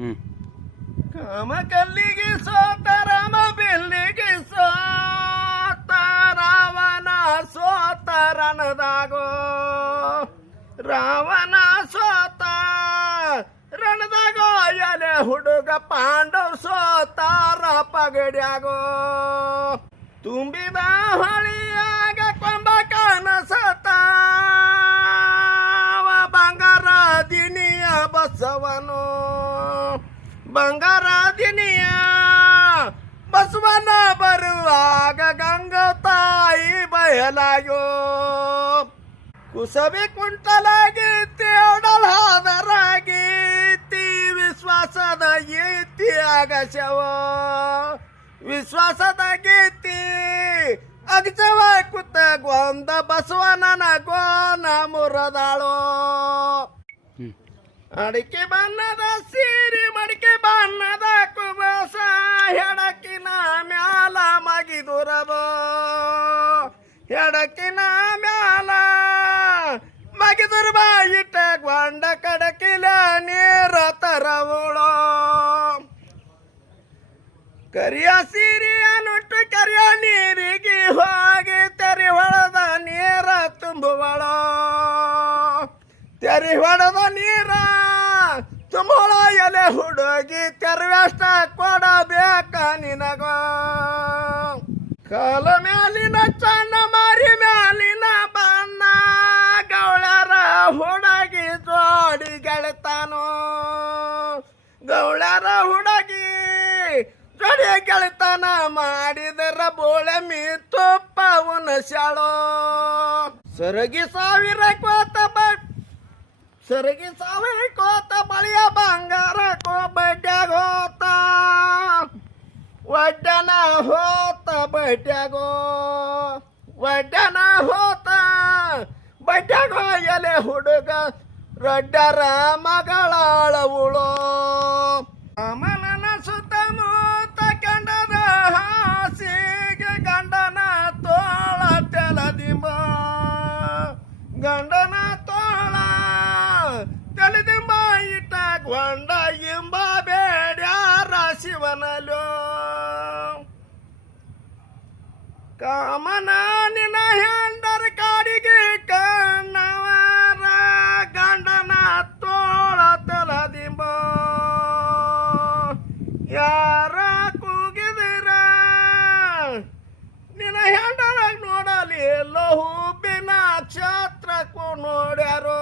ಹ್ಞೂ ಕಾಮ ಕಲ್ಲಿಗೆ ಸೋತ ರಾಮ ಬೆಲ್ಲಿಗೆ ಸೋತ ರಾವಣ ಸೋತ ರಣದಾಗೋ ರಾವಣ ಸೋತ ರಣದಾಗೋ ಎಲೆ ಹುಡುಗ ಪಾಂಡವ್ ಸೋತಾರ ಪಗಡ್ಯಾಗೋ ತುಂಬಿದ ಹೊಳಿಯಾಗ ಕೊಂಬ ಕಾಣಸತ ಬಂಗಾರ ದಿನಿಯ ಬಸವನು ಬಂಗಾರ ದಿನಿಯ ಬಸವನ ಬರುವಾಗ ಗಂಗ ತಾಯಿ ಬಯಲಾಯೋ. ಕುಸಬಿ ಕುಂಟಲಾಗಿತ್ತಿ ಒಡಲಾದರಾಗಿತ್ತಿ ವಿಶ್ವಾಸದ ಗೀತಿ ಆಗಸವ ವಿಶ್ವಾಸದ ಗೀತಿ ಅಗಸವ ಕುತ್ತ ಗೊಂದ ಬಸವನನ ಗೋನ ಮುರದಾಳೋ ಅಡಿಕೆ ಬಣ್ಣದ ಸೀರೆ ಮಡಿಕೆ ಹೆಡಕಿನ ಮ್ಯಾಲ. ಮಗಿದುರ್ಬ ಬಾಯಿಟ್ಟ ಗೊಂಡ ಕಡಕಿಲ ನೀರ ತರವಳು. ಕರಿಯ ಸೀರಿಯ ನುಟ್ಟು ಕರಿಯ ನೀರಿಗೆ ಹೋಗಿ ತೆರಿ ಹೊಳದ ನೀರ ತುಂಬುವಳು. ತೆರಿ ಹೊಡೆದ ನೀರ ತುಂಬಳ ಎಲೆ ಹುಡುಗಿ ತೆರವೆಷ್ಟ ಕೊಡಬೇಕ ನಿನಗ. ಕಾಲ ಮೇಲಿನ ಚಣ್ಣ ಗೆಳತಾನೋ ಗೌಳರ ಹುಡುಗಿ ಜೋಡಿ ಗೆಳತನ ಮಾಡಿದರ ಬೋಳೆ ಮೀ ತುಪ್ಪ ಉಣಸ್ಯಾಳೋ ಸರಗಿ ಸಾವಿರ ಕೋತ ಬಟ್ ಸರಗಿ ಸಾವಿರ ಕೋತ ಬಳಿಯ ಬಂಗಾರ ಕೋ ಬಡ್ಡ್ಯಾಗ ಹೋತ. ಒಡ್ಡನ ಹೋತ ಬಡ್ಡ್ಯಾಗೋ ಒಡ್ಡನ ಹೋತ. ಬಡ್ಡ್ಯಾಗ ಎಲೆ ಹುಡುಗ ರಡ್ಡರ ಮಗಳಾಳವುಳು ಅಮನನ ಸುತ್ತಮೂತ ಕಂಡದ ಹಾಸಿಗೆ ಗಂಡನ ತೋಳ ತೆಲದಿಂಬ. ಗಂಡನ ತೋಳ ತೆಲದಿಂಬ ಇಟ್ಟ ಗೊಂಡ ಎಂಬ ಬೇಡ್ಯಾರ ಶಿವನಲು ಕಾಮನ ನಿನ ನೋಡ್ಯಾರೋ?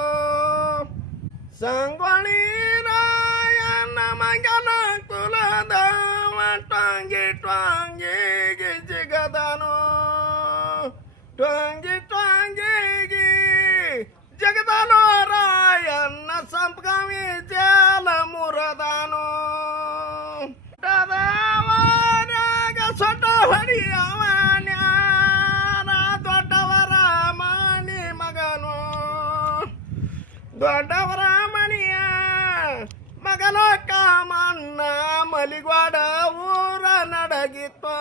ಸಂಗೊಳ್ಳಿ ರಾಯನ ಮಗನ ಕುಲದ ಟೊಂಗಿ ಟಾಂಗಿ ಗಿಜಿಗದನು ಟೊಂಗಿ ದೊಡ್ಡವರ ಮನೆಯ ಮಗನ ಕಾಮಣ್ಣ ಮಲಿಗಾಡ ಊರ ನಡಗಿತ್ತು.